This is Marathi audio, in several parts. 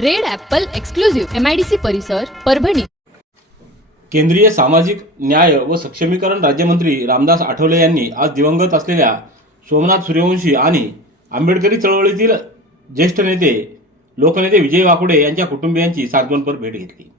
Red apple exclusive MIDC परिसर परभणी. केंद्रीय सामाजिक न्याय व सक्षमीकरण राज्यमंत्री रामदास आठवले यांनी आज दिवंगत असलेल्या सोमनाथ सूर्यवंशी आणि आंबेडकरी चळवळीतील ज्येष्ठ नेते लोकनेते विजय वाकुडे यांच्या कुटुंबियांची सांत्वनपर भेट घेतली.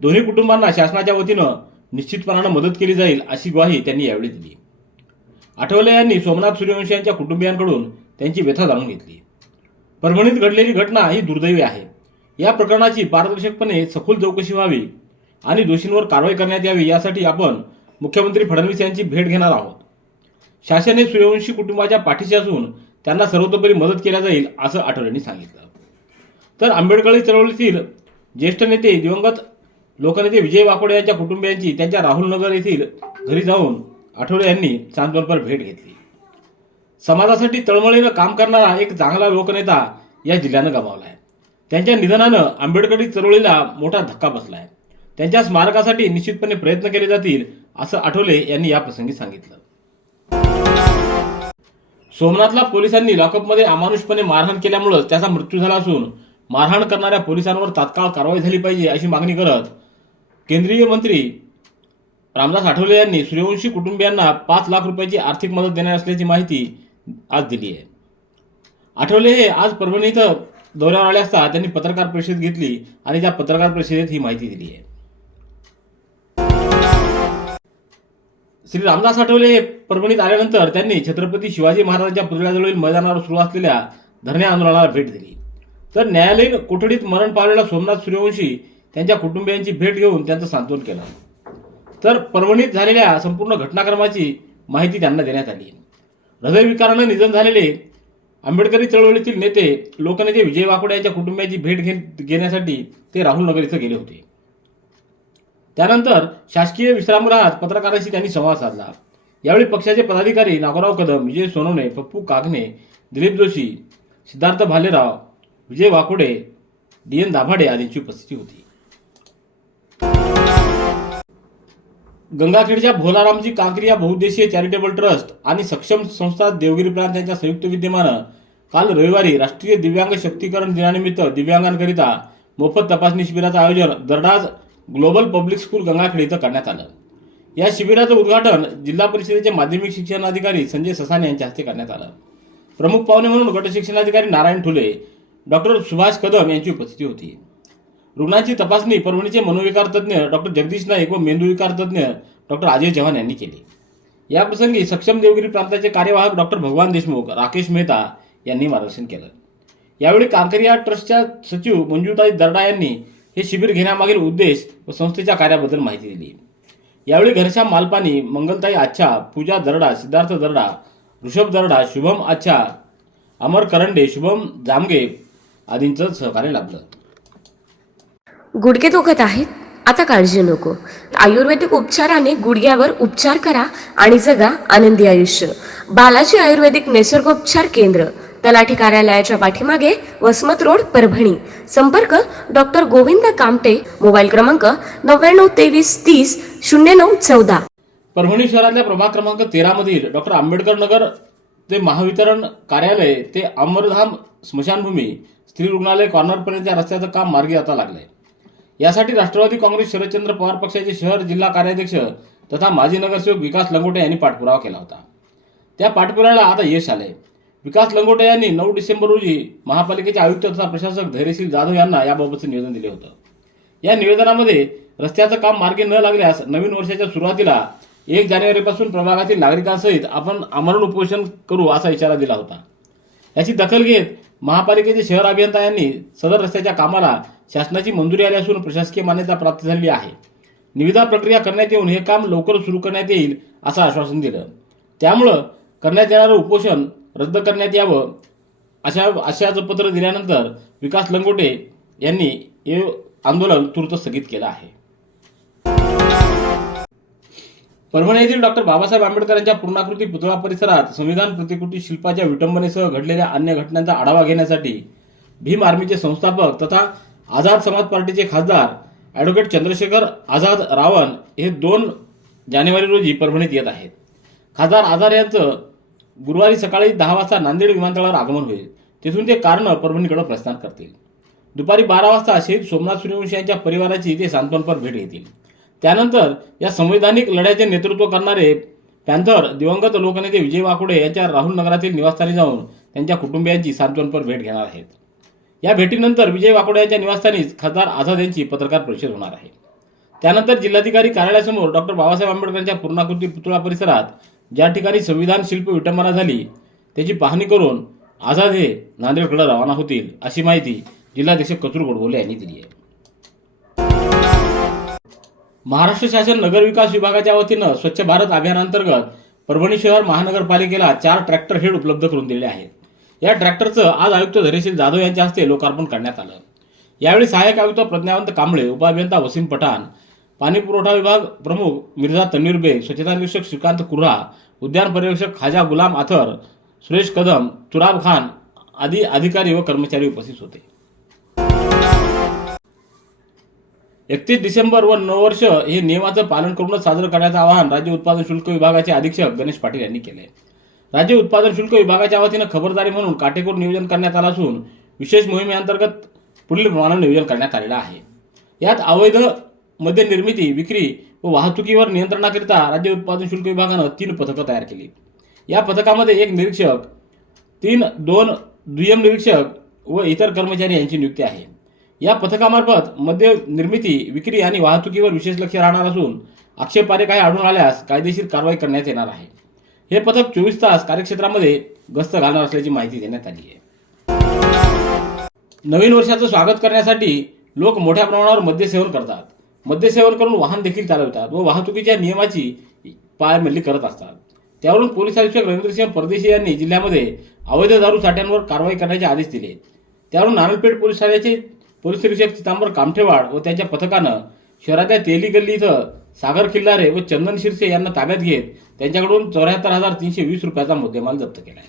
दोन्ही कुटुंबांना शासनाच्या वतीनं निश्चितपणानं मदत केली जाईल अशी ग्वाही त्यांनी यावेळी दिली. आठवले यांनी सोमनाथ सूर्यवंशी यांच्या कुटुंबियांकडून त्यांची व्यथा जाणून घेतली. परभणीत घडलेली घटना ही दुर्दैवी आहे. या प्रकरणाची पारदर्शकपणे सखोल चौकशी व्हावी आणि दोषींवर कारवाई करण्यात यावी यासाठी आपण मुख्यमंत्री फडणवीस यांची भेट घेणार आहोत. शासन हे सूर्यवंशी कुटुंबाच्या पाठीशी असून त्यांना सर्वतोपरी मदत केल्या जाईल असं आठवलेंनी सांगितलं. तर आंबेडकरी चळवळीतील ज्येष्ठ नेते दिवंगत लोकनेते विजय वाकोडे यांच्या कुटुंबियांची त्यांच्या राहुल नगर येथील घरी जाऊन आठवले यांनी सांत्वनपर भेट घेतली. समाजासाठी तळमळीनं काम करणारा एक चांगला लोकनेता या जिल्ह्यानं गमावला आहे. त्यांच्या निधनानं आंबेडकरी चळवळीला मोठा धक्का बसला आहे त्यांच्या स्मारकासाठी निश्चितपणे प्रयत्न केले जातील असं आठवले यांनी या प्रसंगी सांगितलं. सोमनाथला पोलिसांनी लॉकअपमध्ये अमानुषपणे मारहाण केल्यामुळे त्याचा मृत्यू झाला असून मारहाण करणाऱ्या पोलिसांवर तात्काळ कारवाई झाली पाहिजे अशी मागणी करत केंद्रीय मंत्री रामदास आठवले यांनी सूर्यवंशी कुटुंबियांना पाच लाख रुपयाची आर्थिक मदत देणार असल्याची माहिती आज दिली आहे. आठवले हे आज परभणी इथं दौऱ्यावर आले असता त्यांनी पत्रकार परिषद घेतली आणि त्या पत्रकार परिषदेत ही माहिती दिली आहे. श्री रामदास आठवले हे परभणीत आल्यानंतर त्यांनी छत्रपती शिवाजी महाराजांच्या पुतळ्याजवळील मैदानावर सुरू असलेल्या धरणे आंदोलनाला भेट दिली. तर न्यायालयीन कोठडीत मरण पावलेला सोमनाथ सूर्यवंशी त्यांच्या कुटुंबियांची भेट घेऊन त्यांचं सांत्वन केलं. तर परभणीत झालेल्या संपूर्ण घटनाक्रमाची माहिती त्यांना देण्यात आली. हृदयविकारानं निधन झालेले आंबेडकरी चळवळीतील नेते लोकनेते विजय वाकोडे यांच्या कुटुंबियाची भेट घे घेण्यासाठी ते राहुल नगर इथं गेले होते. त्यानंतर शासकीय विश्रामगृहात पत्रकारांशी त्यांनी संवाद साधला. यावेळी पक्षाचे पदाधिकारी नागोराव कदम विजय सोनवणे पप्पू कागणे दिलीप जोशी सिद्धार्थ भालेराव विजय वाकोडे डी एन दाभाडे आदींची उपस्थिती होती. गंगाखेडच्या भोलारामजी कांकरी या बहुउद्देशीय चॅरिटेबल ट्रस्ट आणि सक्षम संस्था देवगिरी प्रांत यांच्या संयुक्त विद्यमानं काल रविवारी राष्ट्रीय दिव्यांग शक्तीकरण दिनानिमित्त दिव्यांगांकरिता मोफत तपासणी शिबिराचं आयोजन दरडाज ग्लोबल पब्लिक स्कूल गंगाखेड इथं करण्यात आलं. या शिबिराचं उद्घाटन जिल्हा परिषदेचे माध्यमिक शिक्षण अधिकारी संजय ससाने यांच्या हस्ते करण्यात आलं. प्रमुख पाहुणे म्हणून गटशिक्षणाधिकारी नारायण ठुले डॉक्टर सुभाष कदम यांची उपस्थिती होती. रुग्णांची तपासणी परभणीचे मनोविकार तज्ज्ञ डॉक्टर जगदीश नाईक व मेंदूविकार तज्ज्ञ डॉक्टर अजय चव्हाण यांनी केली. याप्रसंगी सक्षम देवगिरी प्रांताचे कार्यवाहक डॉक्टर भगवान देशमुख राकेश मेहता यांनी मार्गदर्शन केलं. यावेळी कांकरिया ट्रस्टच्या सचिव मंजुताई दर्डा यांनी हे शिबिर घेण्यामागील उद्देश व संस्थेच्या कार्याबद्दल माहिती दिली. यावेळी घनश्याम मालपानी मंगलताई आच्छा पूजा दर्डा सिद्धार्थ दर्डा ऋषभ दर्डा शुभम आच्छा अमर करंडे शुभम जामगे आदींचं सहकार्य लाभलं. गुडघे दुखत आहेत? आता काळजी नको. आयुर्वेदिक उपचाराने गुडघ्यावर उपचार करा आणि जगा आनंदी आयुष्य. बालाजी आयुर्वेदिक निसर्गोपचार केंद्र. तलाठी कार्यालयाच्या पाठीमागे वसमत रोड परभणी. संपर्क डॉक्टर गोविंद कामटे मोबाईल क्रमांक नव्याण्णव तेवीस तीस शून्य नऊ चौदा. परभणी शहरातल्या प्रभाग क्रमांक तेरा मधील डॉक्टर आंबेडकर नगर ते महावितरण कार्यालय ते अमरधाम स्मशानभूमी स्त्री रुग्णालय कॉर्नरपर्यंत या रस्त्याचं काम मार्गी आता लागलंय. यासाठी राष्ट्रवादी काँग्रेस शरदचंद्र पवार पक्षाचे शहर जिल्हा कार्याध्यक्ष तथा माजी नगरसेवक विकास लंगोटे यांनी पाठपुरावा केला होता. त्या पाठपुराव्याला आता यश आलंय. विकास लंगोटे यांनी नऊ डिसेंबर रोजी महापालिकेचे आयुक्त तथा प्रशासक धैर्यशील जाधव यांना याबाबतचं निवेदन दिले होतं. या निवेदनामध्ये रस्त्याचं काम मार्गी न लागल्यास नवीन वर्षाच्या सुरुवातीला एक जानेवारीपासून प्रभागातील नागरिकांसहित आपण आमरण उपोषण करू असा इशारा दिला होता. याची दखल घेत महापालिकेचे शहर अभियंता यांनी सदर रस्त्याच्या कामाला शासनाची मंजुरी आली असून प्रशासकीय मान्यता प्राप्त झाली आहे. निविदा प्रक्रिया करण्यात येऊन हे काम लवकर सुरू करण्यात येईल असं आश्वासन दिलं. त्यामुळं करण्यात येणारं उपोषण रद्द करण्यात यावं. अशा अशाच पत्र दिल्यानंतर विकास लंगोटे यांनी हे आंदोलन तूर्त स्थगित केलं आहे. परभणी येथील डॉक्टर बाबासाहेब आंबेडकरांच्या पूर्णाकृती पुतळा परिसरात संविधान प्रतिकृती शिल्पाच्या विटंबनेसह घडलेल्या अन्य घटनांचा आढावा घेण्यासाठी भीम आर्मीचे संस्थापक तथा आझाद समाज पार्टीचे खासदार ॲडव्होकेट चंद्रशेखर आझाद रावण हे दोन जानेवारी रोजी परभणीत येत आहेत. खासदार आझाद यांचं गुरुवारी सकाळी दहा वाजता नांदेड विमानतळावर आगमन होईल. तिथून ते कारनं परभणीकडे प्रस्थान करतील. दुपारी बारा वाजता शहीद सोमनाथ सूर्यवंशी यांच्या परिवाराची ते सांत्वनपर भेट घेतील त्यानंतर या संवैधानिक लढ्याचे नेतृत्व करणारे पॅन्थर दिवंगत लोकनेते विजय वाकुडे यांच्या राहुल नगरातील निवासस्थानी जाऊन त्यांच्या कुटुंबियांची सांत्वनपर भेट घेणार आहेत. या भेटीनंतर विजय वाकुडे यांच्या निवासस्थानीच खासदार आझाद यांची पत्रकार परिषद होणार आहे. त्यानंतर जिल्हाधिकारी कार्यालयासमोर डॉक्टर बाबासाहेब आंबेडकरांच्या पूर्णाकृती पुतळा परिसरात ज्या ठिकाणी संविधान शिल्प विटंबना झाली त्याची पाहणी करून आझाद हे नांदेडकडे रवाना होतील अशी माहिती जिल्हाध्यक्ष कचूर गोडबोले यांनी दिली आहे. महाराष्ट्र शासन नगर विकास विभागाच्या वतीनं स्वच्छ भारत अभियानांतर्गत परभणी शहर महानगरपालिकेला चार ट्रॅक्टर हेड उपलब्ध करून दिले आहेत. या ट्रॅक्टरचं आज आयुक्त धैर्यशील जाधव यांच्या हस्ते लोकार्पण करण्यात आलं. यावेळी सहाय्यक आयुक्त प्रज्ञावंत कांबळे उपअभियंता वसीम पठाण पाणी पुरवठा विभाग प्रमुख मिर्झा तन्वीर बे स्वच्छता निरीक्षक श्रीकांत कुर्हा उद्यान पर्यवेक्षक खाजा गुलाम आथर सुरेश कदम तुराब खान आदी अधिकारी व कर्मचारी उपस्थित होते. एकतीस डिसेंबर व नववर्ष हे नियमाचं पालन करूनच साजरं करण्याचं आवाहन राज्य उत्पादन शुल्क विभागाचे अधीक्षक गणेश पाटील यांनी केले. राज्य उत्पादन शुल्क विभागाच्या वतीनं खबरदारी म्हणून काटेकोर नियोजन करण्यात आलं असून विशेष मोहिमेअंतर्गत पुढील प्रमाणात नियोजन करण्यात आलेलं आहे. यात अवैध मद्य निर्मिती विक्री व वाहतुकीवर नियंत्रणाकरिता राज्य उत्पादन शुल्क विभागानं तीन पथकं तयार केली. या पथकामध्ये एक निरीक्षक तीन दोन दुय्यम निरीक्षक व इतर कर्मचारी यांची नियुक्ती आहे. या पथकामार्फत मद्य निर्मिती विक्री आणि वाहतुकीवर विशेष लक्ष राहणार असून आक्षेपार्ह काही आढळून आल्यास कायदेशीर कारवाई करण्यात येणार आहे. हे पथक चोवीस तास कार्यक्षेत्रामध्ये गस्त घालणार असल्याची माहिती देण्यात आली आहे. नवीन वर्षाचं स्वागत करण्यासाठी लोक मोठ्या प्रमाणावर मद्यसेवन करतात. मद्यसेवन करून वाहन देखील चालवतात व वाहतुकीच्या नियमाची पायमल्ली करत असतात. त्यावरून पोलीस अधीक्षक रवींद्रसिंह परदेशी यांनी जिल्ह्यामध्ये अवैध दारू साठ्यांवर कारवाई करण्याचे आदेश दिले. त्यावरून नारायणपेठ पोलीस ठाण्याचे पोलीस निरीक्षक चितांबर कामठेवाड व त्यांच्या पथकानं शहरातल्या तेली गल्ली इथं सागर किल्लारे व चंदन शिरसे यांना ताब्यात घेत त्यांच्याकडून चौऱ्याहत्तर हजार तीनशे वीस रुपयाचा मुद्देमाल जप्त केला आहे.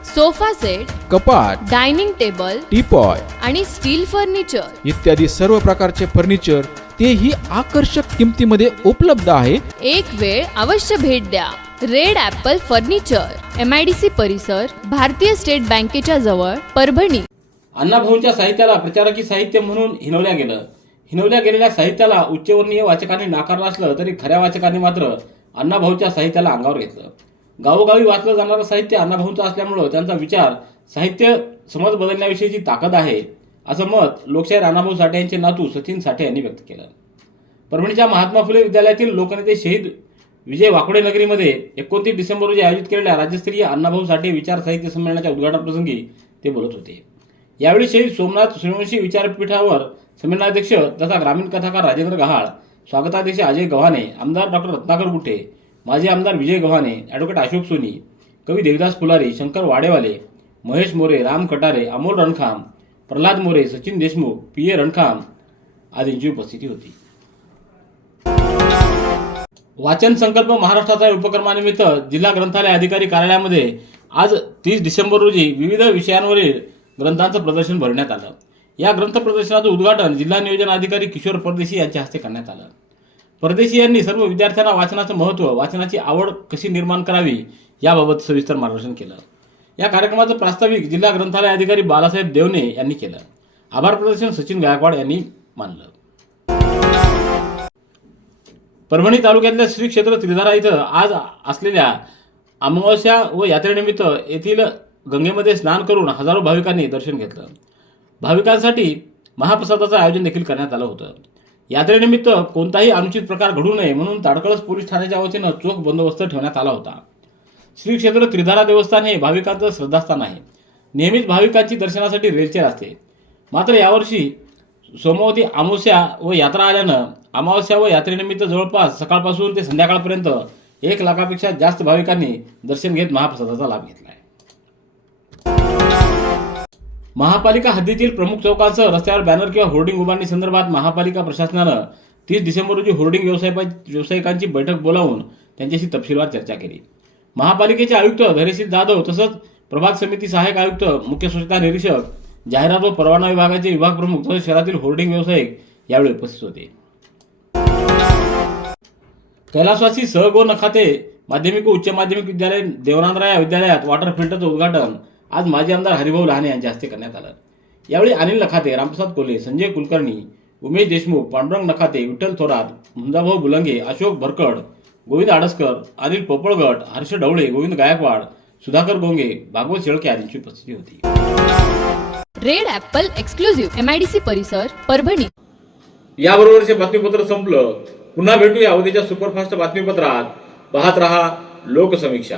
sofa set कपाट डायनिंग टेबल टीपॉय आणि स्टील फर्निचर. इत्यादी सर्व प्रकारचे फर्निचर तेही आकर्षक किमतीमध्ये उपलब्ध आहे. एक वेळ अवश्य भेट द्या. Red apple furniture M I D C परिसर भारतीय स्टेट बँकेच्या जवळ परभणी. अण्णाभाऊंच्या साहित्याला प्रचारकी साहित्य म्हणून हिनवल्या गेलं. हिनवल्या गेलेल्या साहित्याला उच्चवर्णीय वाचकांनी नाकारलं असलं तरी खऱ्या वाचकांनी मात्र अण्णाभाऊच्या साहित्याला अंगावर घेतलं. गावोगावी वाचलं जाणारं साहित्य अण्णाभाऊंचं असल्यामुळं त्यांचा विचार साहित्य समज बदलण्याविषयीची ताकद आहे असं मत लोकशाहीर अण्णाभाऊ साठे यांचे नातू सचिन साठे यांनी व्यक्त केलं. परभणीच्या महात्मा फुले विद्यालयातील लोकनेते शहीद विजय वाकोडे नगरीमध्ये एकोणतीस डिसेंबर रोजी आयोजित केलेल्या राज्यस्तरीय अण्णाभाऊ साठे विचार साहित्य संमेलनाच्या उद्घाटनप्रसंगी ते बोलत होते. यावेळी शहीद सोमनाथ सूर्यवंशी विचारपीठावर संमेलनाध्यक्ष तथा ग्रामीण कथाकार राजेंद्र गहाळ स्वागताध्यक्ष अजय गव्हाणे आमदार डॉक्टर रत्नाकर गुट्टे माजी आमदार विजय गव्हाणे ॲडव्होकेट अशोक सोनी कवी देवदास फुलारी शंकर वाडेवाले महेश मोरे राम कटारे अमोल रणखाम प्रल्हाद मोरे सचिन देशमुख पी ए रणखाम आदींची उपस्थिती होती. वाचन संकल्प महाराष्ट्राचा उपक्रमानिमित्त जिल्हा ग्रंथालय अधिकारी कार्यालयामध्ये आज तीस डिसेंबर रोजी विविध विषयांवरील ग्रंथांचं प्रदर्शन भरण्यात आलं. या ग्रंथ प्रदर्शनाचं उद्घाटन जिल्हा नियोजन अधिकारी किशोर परदेशी यांच्या हस्ते करण्यात आलं. परदेशी यांनी सर्व विद्यार्थ्यांना वाचनाचं महत्त्व वाचनाची आवड कशी निर्माण करावी याबाबत सविस्तर मार्गदर्शन केलं. या कार्यक्रमाचं प्रास्ताविक जिल्हा ग्रंथालय अधिकारी बालासाहेब देवने यांनी केलं. आभार प्रदर्शन सचिन गायकवाड यांनी मानलं. परभणी तालुक्यातल्या श्री क्षेत्र त्रिधारा इथं आज असलेल्या अमावस्या व यात्रेनिमित्त येथील गंगेमध्ये स्नान करून हजारो भाविकांनी दर्शन घेतलं. भाविकांसाठी महाप्रसादाचं आयोजन देखील करण्यात आलं होतं. यात्रेनिमित्त कोणताही अनुचित प्रकार घडू नये म्हणून ताडकळस पोलीस ठाण्याच्या वतीनं चोख बंदोबस्त ठेवण्यात आला होता. श्री क्षेत्र त्रिधारा देवस्थान हे भाविकांचं श्रद्धास्थान आहे. नेहमीच भाविकांची दर्शनासाठी रेलचेर असते. मात्र यावर्षी सोमवती अमावस्या व यात्रा आल्यानं अमावस्या व यात्रेनिमित्त जवळपास सकाळपासून ते संध्याकाळपर्यंत एक लाखापेक्षा जास्त भाविकांनी दर्शन घेत महाप्रसादाचा लाभ घेतला आहे. महापालिका हद्दीतील प्रमुख चौकांसह रस्त्यावर बॅनर किंवा होर्डिंग उभारणी संदर्भात महापालिका प्रशासनानं तीस डिसेंबर रोजी होर्डिंग व्यवसाय व्यावसायिकांची बैठक बोलावून त्यांच्याशी तपशीलवार चर्चा केली. महापालिकेचे आयुक्त धैर्यशील जाधव तसंच प्रभाग समिती सहाय्यक आयुक्त मुख्य स्वच्छता निरीक्षक जाहिरात व परवाना विभागाचे विभाग प्रमुख तसंच शहरातील होर्डिंग व्यावसायिक यावेळी उपस्थित होते. कैलासवासी सह गो नखाते माध्यमिक व उच्च माध्यमिक विद्यालय देवनांद्रा या विद्यालयात वॉटर फिल्टरचं उद्घाटन आज माजी आमदार हरिभाऊ लहाने यांच्या हस्ते करण्यात आलं. यावेळी अनिल नखाते रामप्रसाद कोल्हे संजय कुलकर्णी उमेश देशमुख पांडुरंग नखाते विठ्ठल थोरात मुंजाभाऊ बुलंगे अशोक भरकड गोविंद आडसकर अनिल पोपळगट हर्ष ढवळे गोविंद गायकवाड सुधाकर गोंगे भागवत शेळके आदींची उपस्थिती होती. Red apple exclusive M I D C परिसर परभणी. याबरोबरचे बातमीपत्र संपलं. पुन्हा भेटूया उद्याच्या सुपरफास्ट बातमीपत्रात. पाहत रहा लोकसमीक्षा.